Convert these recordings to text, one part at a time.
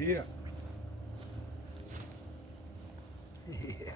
Yeah. Yeah.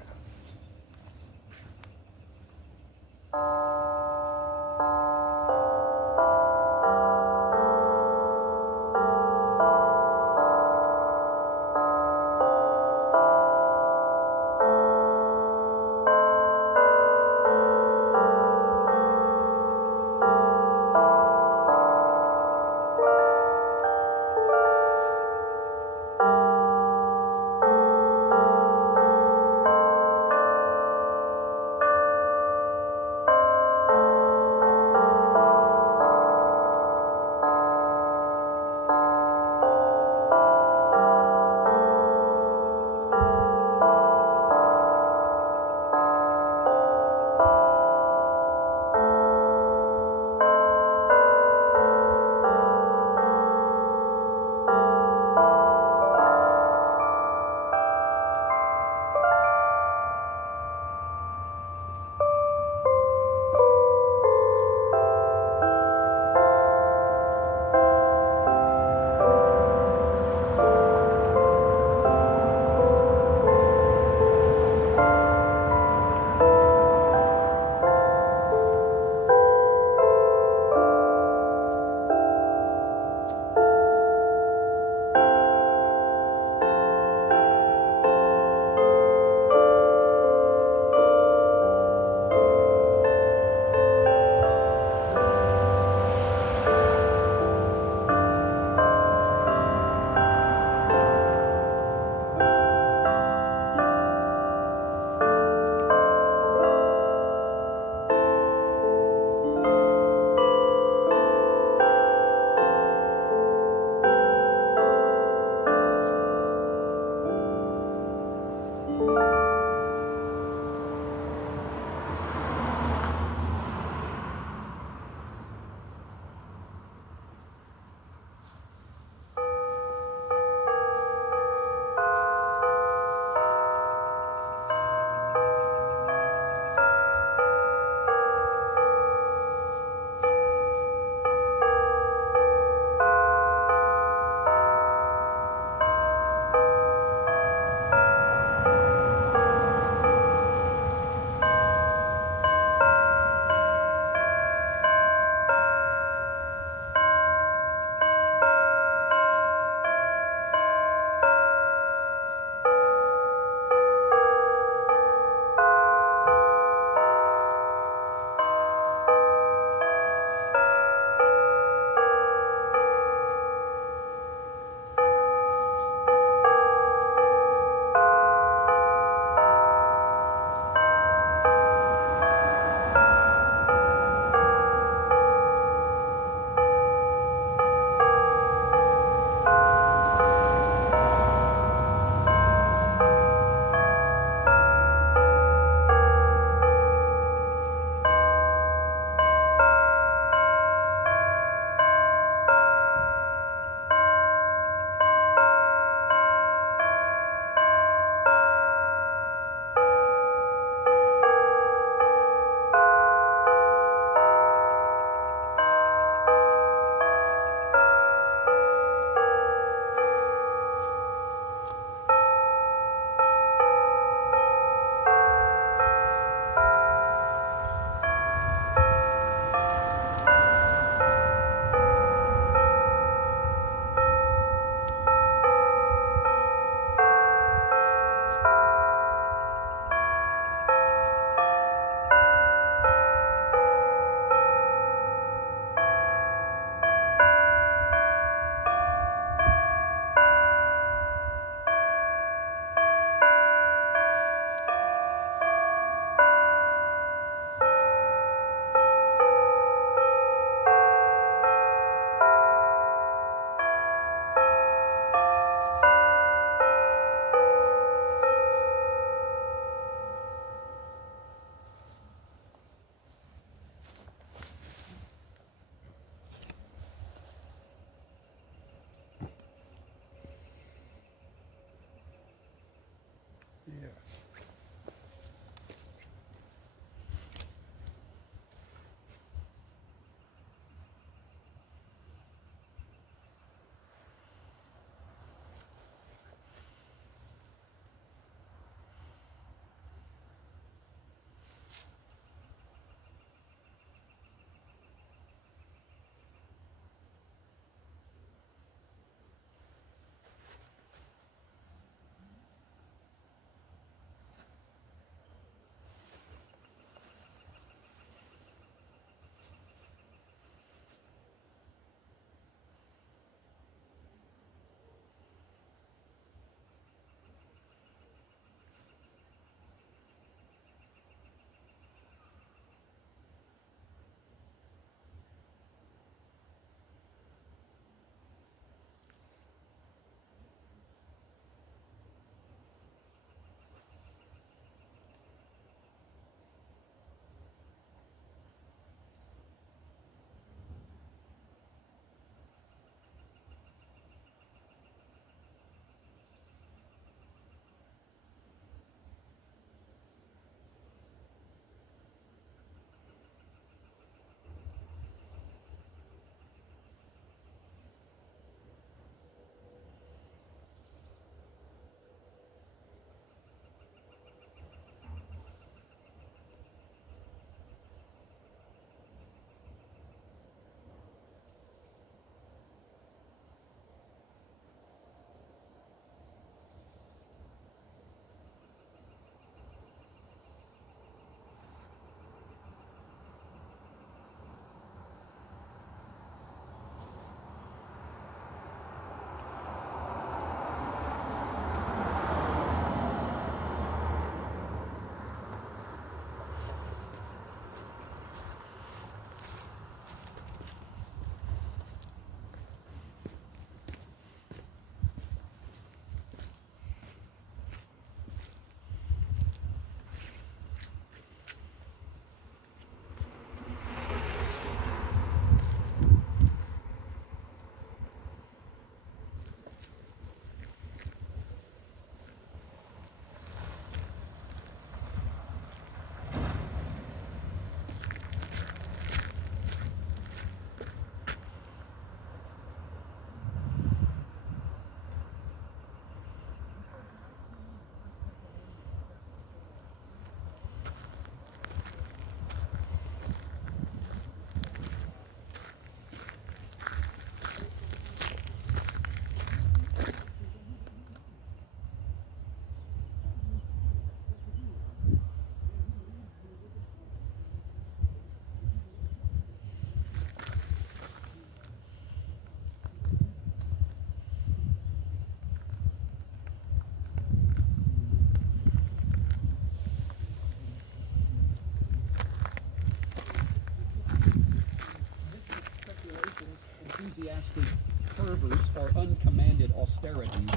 fervors or uncommanded austerities.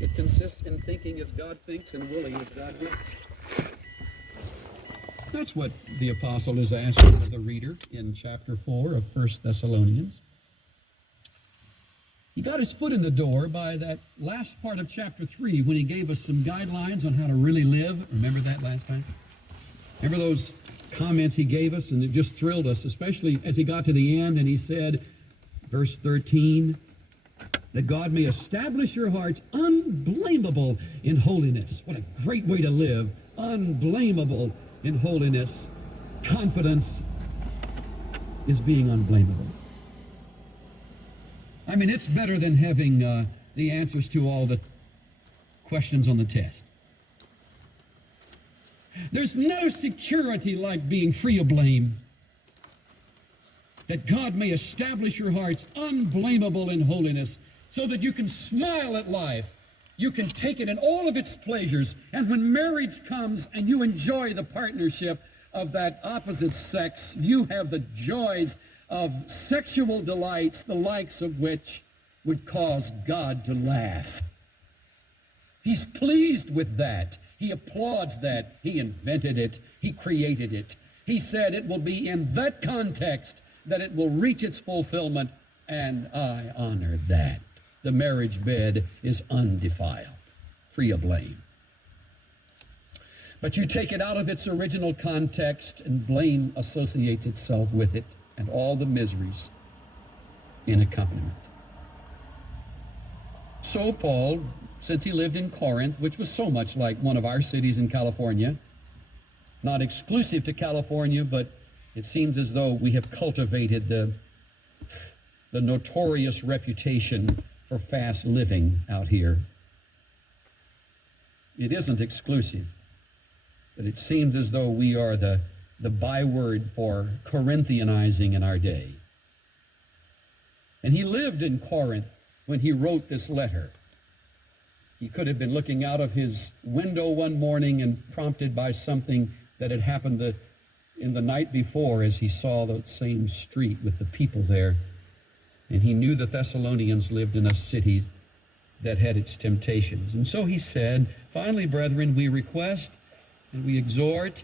It consists in thinking as God thinks and willing as God wills. That's what the apostle is asking of the reader in chapter 4 of 1 Thessalonians. He got his foot in the door by that last part of chapter 3 when he gave us some guidelines on how to really live. Remember that last time? Remember those comments he gave us, and it just thrilled us, especially as he got to the end and he said, verse 13, that God may establish your hearts unblameable in holiness. What a great way to live, unblameable in holiness. Confidence is being unblameable. I mean, it's better than having the answers to all the questions on the test. There's no security like being free of blame. That God may establish your hearts unblameable in holiness so that you can smile at life. You can take it in all of its pleasures. And when marriage comes and you enjoy the partnership of that opposite sex, you have the joys of sexual delights, the likes of which would cause God to laugh. He's pleased with that. He applauds that. He invented it. He created it. He said it will be in that context that it will reach its fulfillment, and I honor that. The marriage bed is undefiled, free of blame. But you take it out of its original context, and blame associates itself with it and all the miseries in accompaniment. So Paul, since he lived in Corinth, which was so much like one of our cities in California, not exclusive to California, but it seems as though we have cultivated the notorious reputation for fast living out here. It isn't exclusive, but it seems as though we are the byword for Corinthianizing in our day. And he lived in Corinth when he wrote this letter. He could have been looking out of his window one morning and prompted by something that had happened in the night before as he saw the same street with the people there. And he knew the Thessalonians lived in a city that had its temptations. And so he said, finally, brethren, we request and we exhort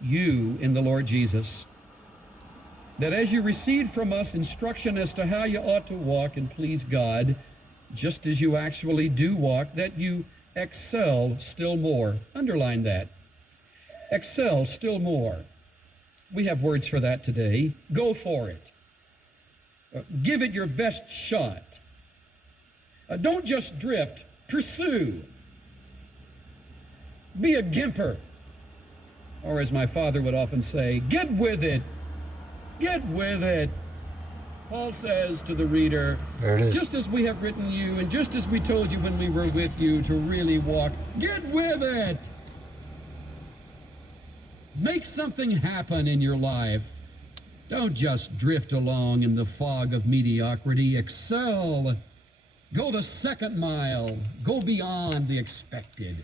you in the Lord Jesus, that as you received from us instruction as to how you ought to walk and please God, just as you actually do walk, that you excel still more. Underline that. Excel still more. We have words for that today. Go for it. Give it your best shot. Don't just drift. Pursue. Be a gimper. Or as my father would often say, get with it. Get with it. Paul says to the reader, just as we have written you and just as we told you when we were with you to really walk, get with it. Make something happen in your life. Don't just drift along in the fog of mediocrity. Excel. Go the second mile. Go beyond the expected.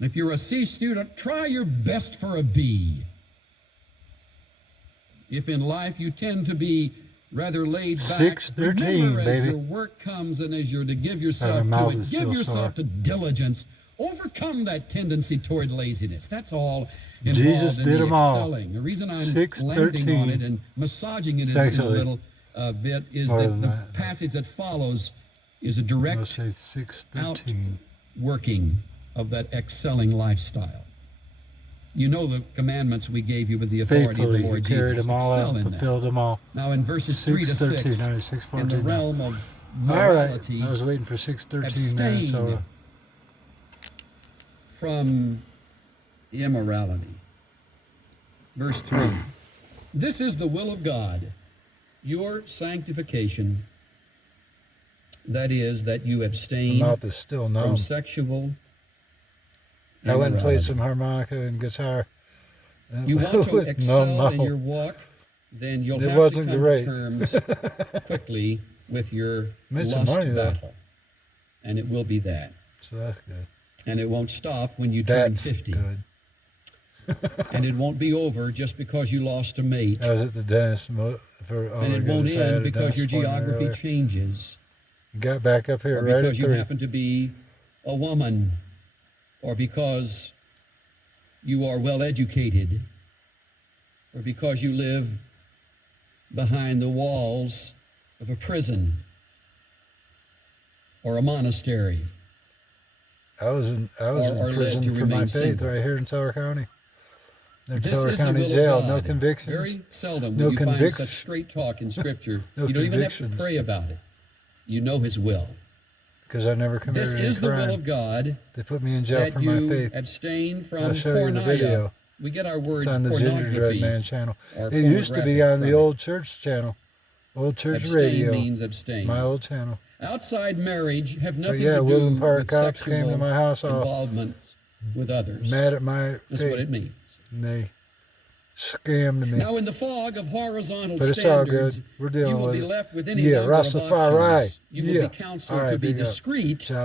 If you're a C student, try your best for a B. If in life you tend to be rather laid back, remember as your work comes and as you're to give yourself to it, give yourself to diligence. Overcome that tendency toward laziness. That's all involved in the excelling. The reason I'm landing on it and massaging it in a little bit is that the passage that follows is a direct outworking of that excelling lifestyle. You know the commandments we gave you with the authority of the Lord Jesus. Excel in that. Now in verses 3 to 6, in the realm of morality, I was waiting for 6:13 abstain from immorality. Verse 3, this is the will of God, your sanctification, that is, that you abstain from sexual I went and played some harmonica and guitar. You want to excel in your walk, then you'll have to come to terms quickly with your lust battle. And it will be that. So that's good. And it won't stop when you turn 50. Good. And it won't be over just because you lost a mate. I was at the dentist And it won't end because your geography changes. Got back up here Or right at because you 3. happen to be a woman. Or because you are well educated. Or because you live behind the walls of a prison or a monastery. I was in or prison led to for my remain faith single. right here in Teller County. In This Teller is the County will Jail, of God. no convictions. Very seldom No will you find conviction. such straight talk in Scripture. No You don't even have to convictions. pray about it. You know His will. Because I never committed This any is the crime. will of God, They put me in jail that for my you faith. abstain I'll from show you the porneia. video. We get our word It's on the Gingerbread pornography. Man channel. Or It used to be pornographic on the from it. old church channel. Old church Abstain radio. means abstain. My old channel. Outside marriage have nothing yeah, to do Woodland Park with cops sexual came to my house all involvement with others. mad at my That's what it faith. means. And they scammed me. Now, in the fog of horizontal But it's all standards, good. We're dealing you will with be it. left with any Yeah, number of Rastafari. options. You will Yeah. be counseled All right, to be big up. discreet Chop